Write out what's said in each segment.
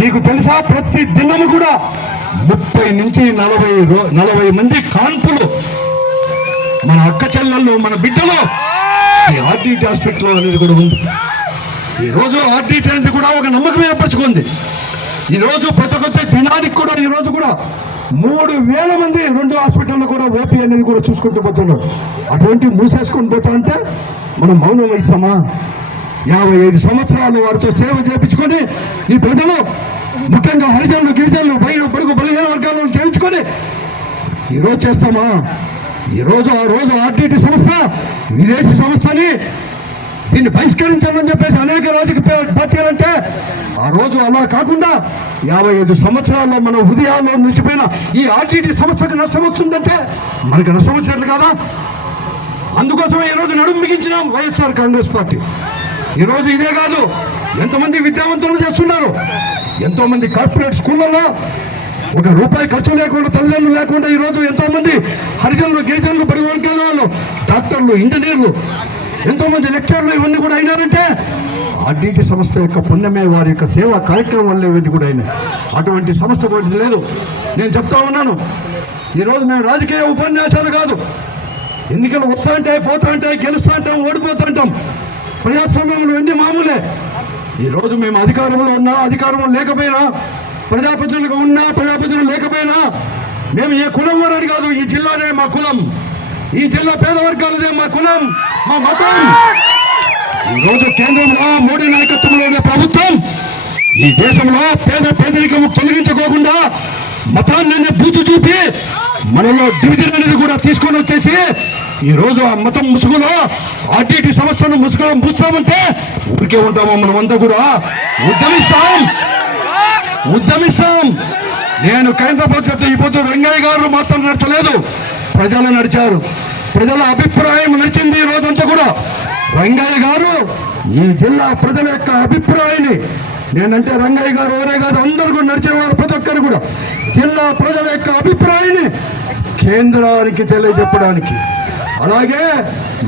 మీకు తెలుసా, ప్రతి దినము కూడా 30 నుంచి 40 మంది కాన్పులు మన అక్క చెల్లెళ్ళు, మన బిడ్డలు ఈ ఆర్డిటి హాస్పిటల్ అనేది కూడా ఉంది. ఈరోజు ఆర్డిటి అనేది కూడా ఒక నమ్మకం ఏర్పరచుకుంది. ఈరోజు ప్రతి ఒక్క దినానికి కూడా ఈరోజు కూడా 3000 మంది 2 హాస్పిటల్లో కూడా ఓపీ అనేది కూడా చూసుకుంటూ పోతున్నారు. అటువంటి మూసేసుకొని పోతా అంటే మనం మౌనం వహిస్తామా? 55 సంవత్సరాలు వారితో సేవ చేయించుకొని ఈ ప్రజలు, ముఖ్యంగా హరిజనులు, గిరిజనులు, బడుగు బలహీన వర్గాలను చేయించుకొని ఈరోజు చేస్తామా? ఈరోజు ఆ రోజు ఆర్డిటి సంస్థ విదేశీ సంస్థని దీన్ని బహిష్కరించాలని చెప్పేసి అనేక రాజకీయ పార్టీలంటే, ఆ రోజు అలా కాకుండా 55 సంవత్సరాల్లో మన హృదయాల్లో నిలిచిపోయిన ఈ ఆర్డిటి సంస్థకు నష్టం వస్తుందంటే మనకు నష్టం వచ్చినట్లు కాదా? అందుకోసమే ఈరోజు నడుము బిగించినాం వైఎస్ఆర్ కాంగ్రెస్ పార్టీ. ఈరోజు ఇదే కాదు, ఎంతమంది విద్యావంతులు చేస్తున్నారు, ఎంతో మంది కార్పొరేట్ స్కూళ్ళలో ₹1 ఖర్చు లేకుండా, తల్లిదండ్రులు లేకుండా ఈరోజు ఎంతో మంది హరిజనులు, గిరిజనులు, బడుగు వర్గాల డాక్టర్లు, ఇంజనీర్లు, ఎంతో మంది లెక్చర్లు ఇవన్నీ కూడా అయినారంటే ఆర్డిటి సంస్థ యొక్క పుణ్యమే, వారి యొక్క సేవా కార్యక్రమం వల్ల ఇవన్నీ కూడా అయినాయి. అటువంటి సంస్థ కూడా లేదు. నేను చెప్తా ఉన్నాను, ఈరోజు మేము రాజకీయ ఉపన్యాసాలు కాదు, ఎన్నికలు వస్తా అంటే, పోతా అంటే, గెలుస్తా అంటాం, ఓడిపోతా అంటాం. ప్రజాస్వామ్యంలో ఎన్ని మామూలే. ఈరోజు మేము అధికారంలో ఉన్నా, అధికారంలో లేకపోయినా, ప్రజాప్రతినిధులుగా ఉన్నా, ప్రజాప్రతినిధులు లేకపోయినా, మేము ఏ కులం వారని కాదు, ఈ జిల్లానే మా కులం, ఈ జిల్లా పేద వర్గాలదే మా కులం, మా మతం. ఈరోజు కేంద్రంలో మోడీ నాయకత్వంలోనే ప్రభుత్వం ఈ దేశంలో పేదరికం తొలగించుకోకుండా మతాన్ని బూచు చూపి మనలో డివిజన్ అనేది కూడా తీసుకొని వచ్చేసి ఈరోజు ఆ మతం ముసుగులో ఆర్డిటి సంస్థను ముసుగుస్తామంటే ఊరికే ఉంటామో? మనమంతా కూడా ఉద్యమిస్తాం. నేను కేంద్ర ప్రభుత్వం ఇప్పుడు రంగయ్య గారు మాత్రం నడచలేదు, ప్రజలు నడిచారు, ప్రజల అభిప్రాయం నడిచింది. ఈ రోజంతా కూడా రంగయ్య గారు ఈ జిల్లా ప్రజల యొక్క అభిప్రాయాన్ని, నేనంటే రంగయ్య గారు ఎవరే కాదు, అందరూ కూడా నడిచిన వారు ప్రతి ఒక్కరు కూడా జిల్లా ప్రజల యొక్క అభిప్రాయాన్ని కేంద్రానికి తెలియజెప్పడానికి, అలాగే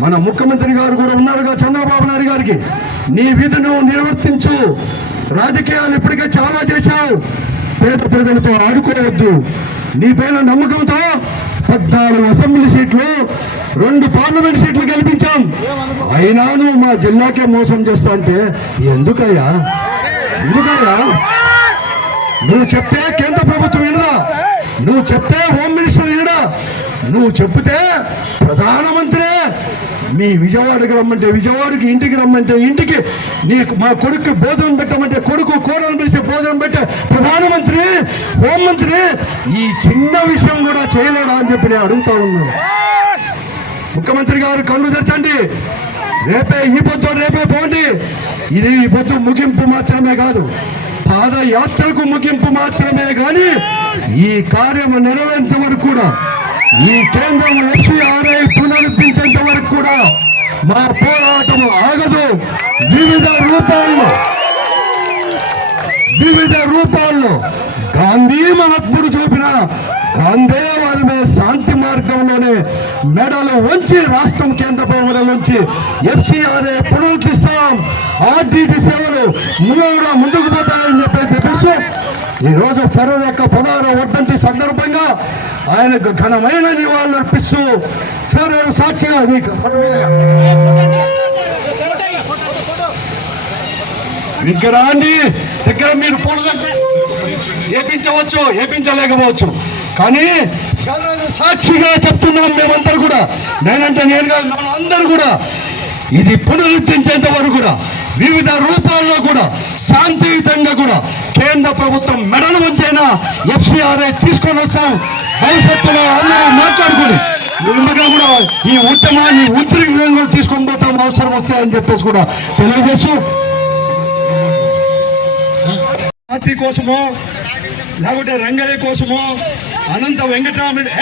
మన ముఖ్యమంత్రి గారు కూడా ఉన్నారుగా, చంద్రబాబు నాయుడు గారికి, నీ విధును నిర్వర్తించు, రాజకీయాలు ఇప్పటికే చాలా చేశావు, పేద ప్రజలతో ఆడుకోవద్దు, నీ పైన నమ్మకంతో 14 అసెంబ్లీ సీట్లు, 2 పార్లమెంట్ సీట్లు గెలిపించాం, అయినా నువ్వు మా జిల్లాకే మోసం చేస్తా అంటే ఎందుకయ్యా? నువ్వు చెప్తే కేంద్ర ప్రభుత్వం వినదా? నువ్వు చెప్తే హోమ్ మినిస్టర్ వినడా? నువ్వు చెప్తే ప్రధానమంత్రి మీ విజయవాడకి రమ్మంటే విజయవాడకి, ఇంటికి రమ్మంటే ఇంటికి, నీకు మా కొడుకు భోజనం పెట్టమంటే కొడుకు, కోడలు పిలిచి భోజనం పెట్టే ప్రధానమంత్రి, హోంమంత్రి ఈ చిన్న విషయం కూడా చేయలేడా అని చెప్పి నేను అడుగుతా ఉన్నాను. ముఖ్యమంత్రి గారు కళ్ళు తెరచండి, రేపే పోండి. ఇది ఈ పొద్దు ముగింపు మాత్రమే కాదు, పాదయాత్రకు ముగింపు మాత్రమే కానీ ఈ కార్యం నెరవేర్చే వరకు కూడా, ఈ కేంద్రం FCRI పునరుద్ధరించేంత వరకు కూడా మా పోరాటం ఆగదు. వివిధ రూపాల్లో గాంధీ మహాత్ముడు చూపిన గాంధేయవాదమే శాంతి మార్గంలోనే మెడలు వంచి రాష్ట్రం కేంద్ర ప్రభుత్వం నుంచి FCRI పునరుద్ధరిస్తాం. ఆర్డిటి సేవలు కూడా ముందుకు పోతాయని చెప్పేసి తెలుసు. ఈరోజు ఫెడరల్ యొక్క 16వ వర్ధంతి సందర్భంగా ఆయనకు ఘనమైన నివాళులు అర్పిస్తూ ఫెడరల్ సాక్షిగా విగ్రహాన్ని దగ్గర మీరు పూలదంటే ఏపించవచ్చు, ఏపించలేకపోవచ్చు, కానీ సాక్షిగా చెప్తున్నాం మేమందరూ కూడా, నేనంటే నేను కాదు, మనందరూ కూడా ఇది పునరుద్ధరించేంత వరకు కూడా వివిధ రూపాల్లో కూడా శాంతియుతంగా కూడా కేంద్ర ప్రభుత్వం మెడలు వంచైనా FCRI తీసుకొని వస్తాం. భవిష్యత్తులో అందరూ మాట్లాడుకుని నిమ్మగా కూడా ఈ ఉద్యమాన్ని ఉద్రిక్తంగా తీసుకొని పోతాం అవసరం వస్తాయని చెప్పేసి కూడా తెలియజేస్తూ పార్టీ కోసమో లేకుంటే రంగయ్య కోసమో అనంత వెంకటరామరెడ్డి